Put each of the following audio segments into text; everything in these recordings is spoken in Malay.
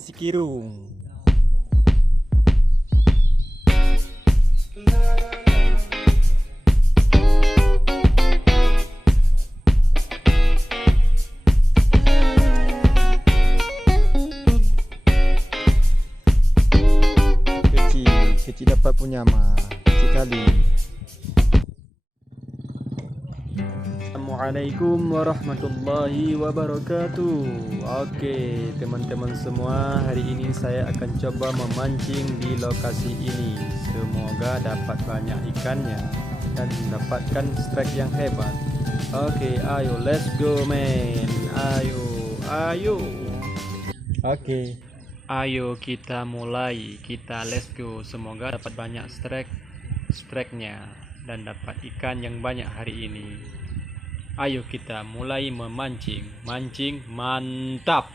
Sikirung. Kecil dapat punya mah sekali. Assalamualaikum warahmatullahi wabarakatuh. Okey, teman-teman semua, hari ini saya akan coba memancing di lokasi ini. Semoga dapat banyak ikannya dan mendapatkan strike yang hebat. Okey, ayo let's go man. Ayo. Okey. Ayo kita mulai, kita let's go. Semoga dapat banyak strike-nya dan dapat ikan yang banyak hari ini. Ayo kita mulai memancing. Mancing mantap.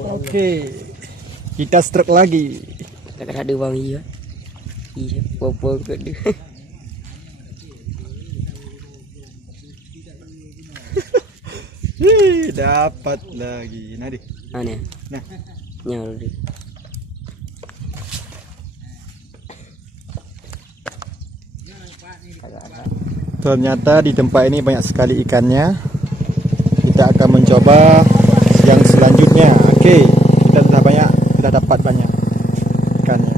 Okey, kita strike lagi. Tak ada bang iya. Iya, apa kat dia. Dapat lagi. Nadi. Mana? Nah, Nyawa dia. ternyata di tempat ini banyak sekali ikannya. Kita akan mencoba yang selanjutnya. Okey, kita sudah dapat banyak ikannya.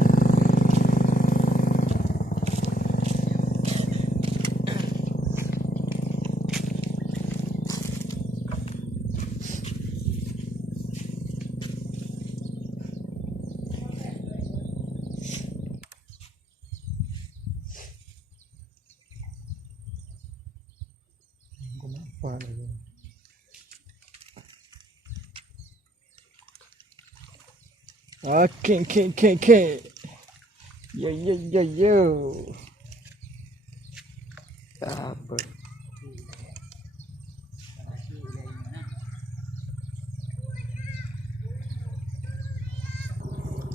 Okey. Yo. Apa?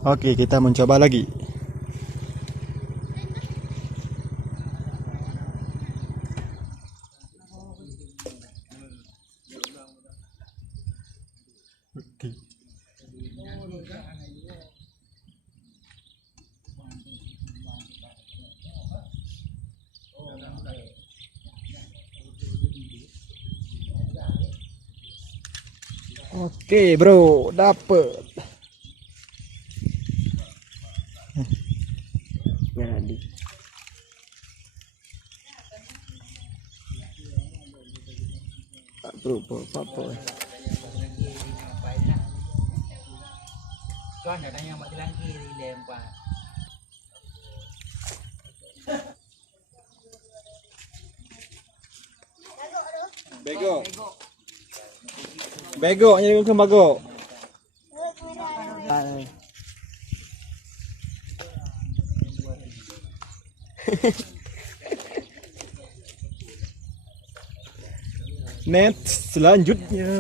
Okey, kita mencoba lagi. Okey, bro, dapat. Jadi. Bro, apa? Con ở đây nhưng mà cái lăng kia thì đêm qua. Bego ni ke bago. Net selanjutnya.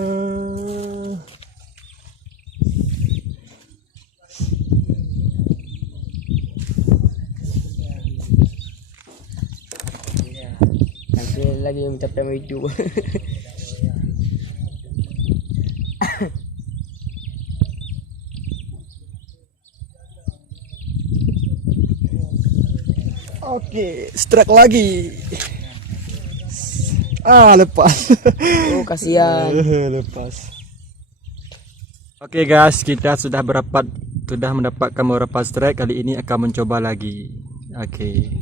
Nanti lagi mencapai hidup. Okey, strike lagi. Lepas. Oh, kasihan. Lepas. Okey guys, kita sudah Sudah mendapatkan beberapa strike, kali ini akan mencoba lagi. Okey.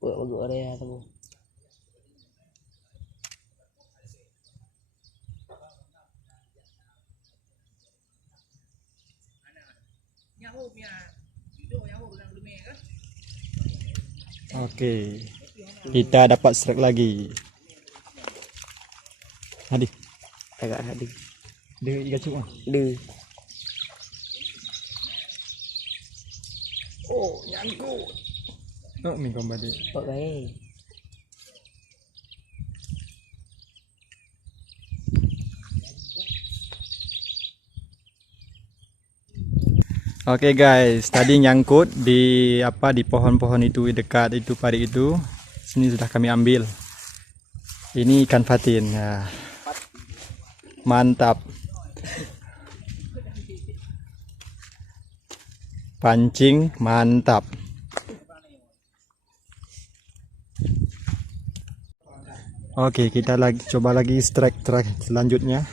Buat bagus area tu. Okey. Kita dapat strike lagi. Hadi. Agak hadi. Dia ikan cuk ah. Dia. Oh, nyangkut. Oh, mi kau balik. Pak baik. Okey guys, tadi nyangkut di di pohon-pohon itu dekat itu parit itu. Sini sudah kami ambil. Ini ikan patin ya. Mantap. Pancing mantap. Okey, kita coba lagi strike selanjutnya.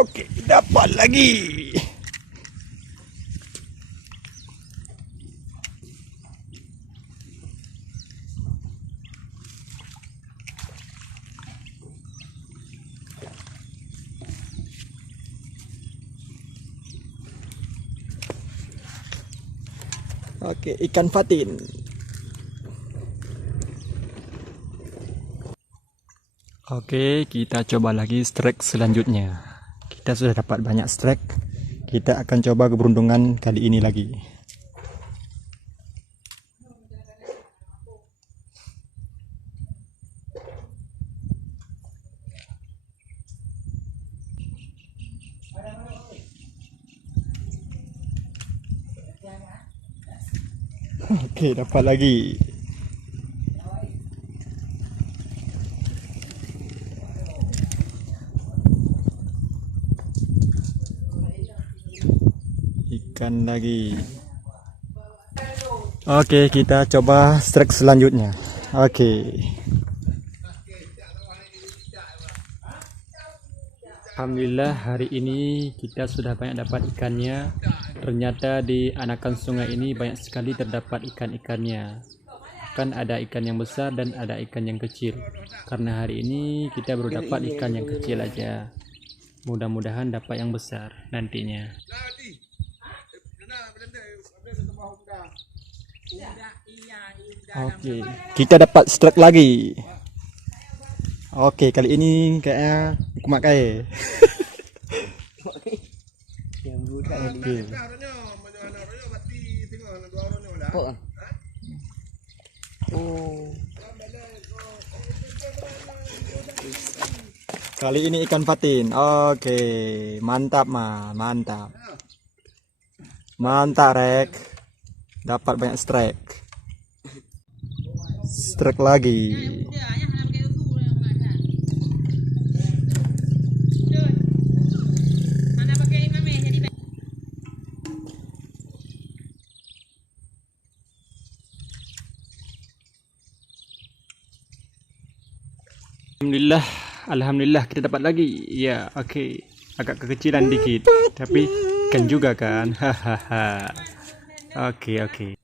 Okey, dapat lagi. Okey, ikan patin. Okey, kita coba lagi strike selanjutnya. Kita sudah dapat banyak strike. Kita akan coba keberuntungan kali ini lagi. Okey, dapat lagi. Ikan lagi. Okey, kita coba strike selanjutnya. Okey. Alhamdulillah hari ini kita sudah banyak dapat ikannya. Ternyata di anakan sungai ini banyak sekali terdapat ikan-ikannya. Kan ada ikan yang besar dan ada ikan yang kecil. Karena hari ini kita baru dapat ikan yang kecil aja. Mudah-mudahan dapat yang besar nantinya. Okey, kita dapat strike lagi. Okey, kali ini kayaknya kumat kai. Yang budak ni. Okey. Pak. Oh. Kali ini ikan patin. Okey, mantap mantap. Mantap rek. Dapat banyak strike. Strike lagi. Alhamdulillah kita dapat lagi. Ya, okey. Agak kekecilan dikit, tapi ikan juga kan. Hahaha. Okey.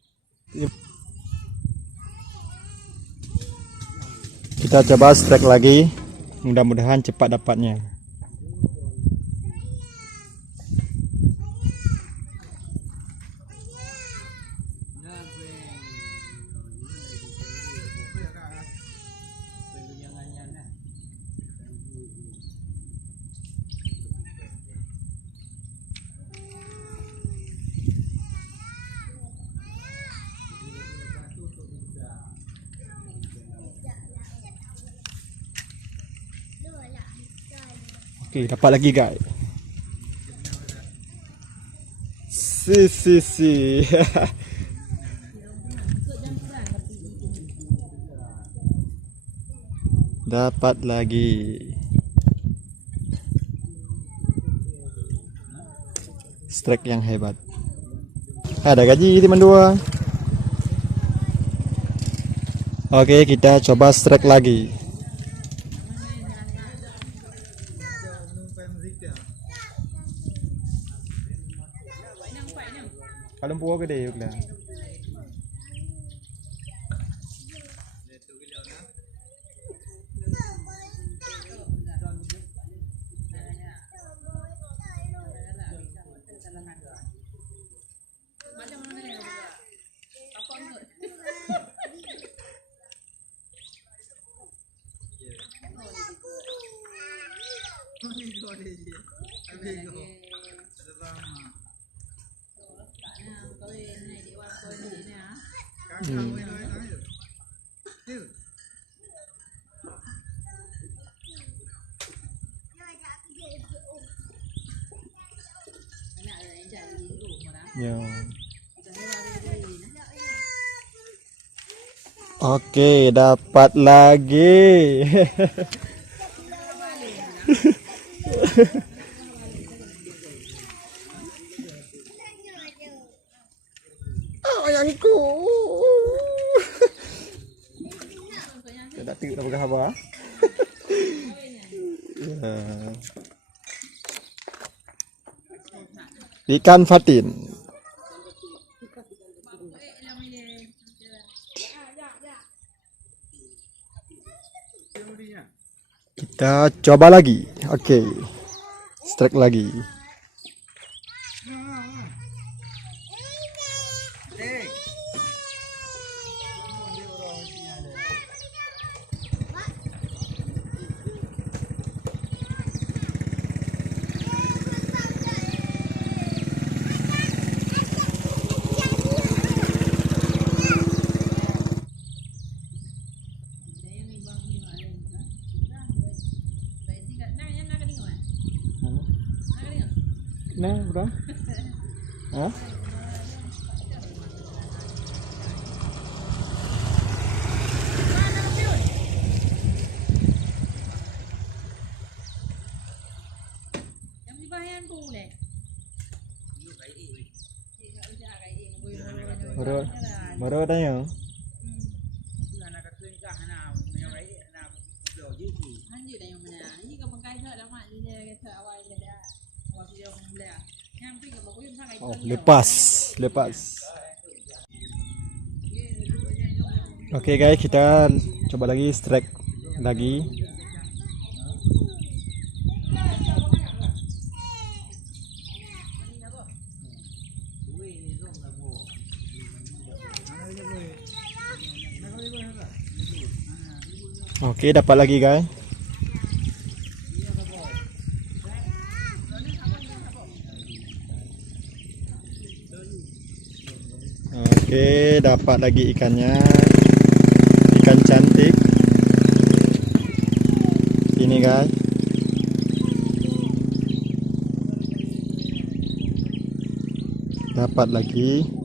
Kita coba strike lagi. Mudah-mudahan cepat dapatnya. Okey, dapat lagi guys. Si. Dapat lagi. Strike yang hebat. Ada gaji teman dua. Oke, kita coba strike lagi. Kalau puas gede juga. Ya. Oke, dapat lagi. Ayangku. Tidak tinggal apa khabar? Ikan fatin. Kita coba lagi. Oke. Strike lagi. Nah, bro. Hah? Baru tanya. Oh, lepas. Oke guys, kita coba lagi strike lagi. Oke, dapat lagi guys. Oke, dapat lagi ikannya. Ikan cantik. Ini guys. Dapat lagi.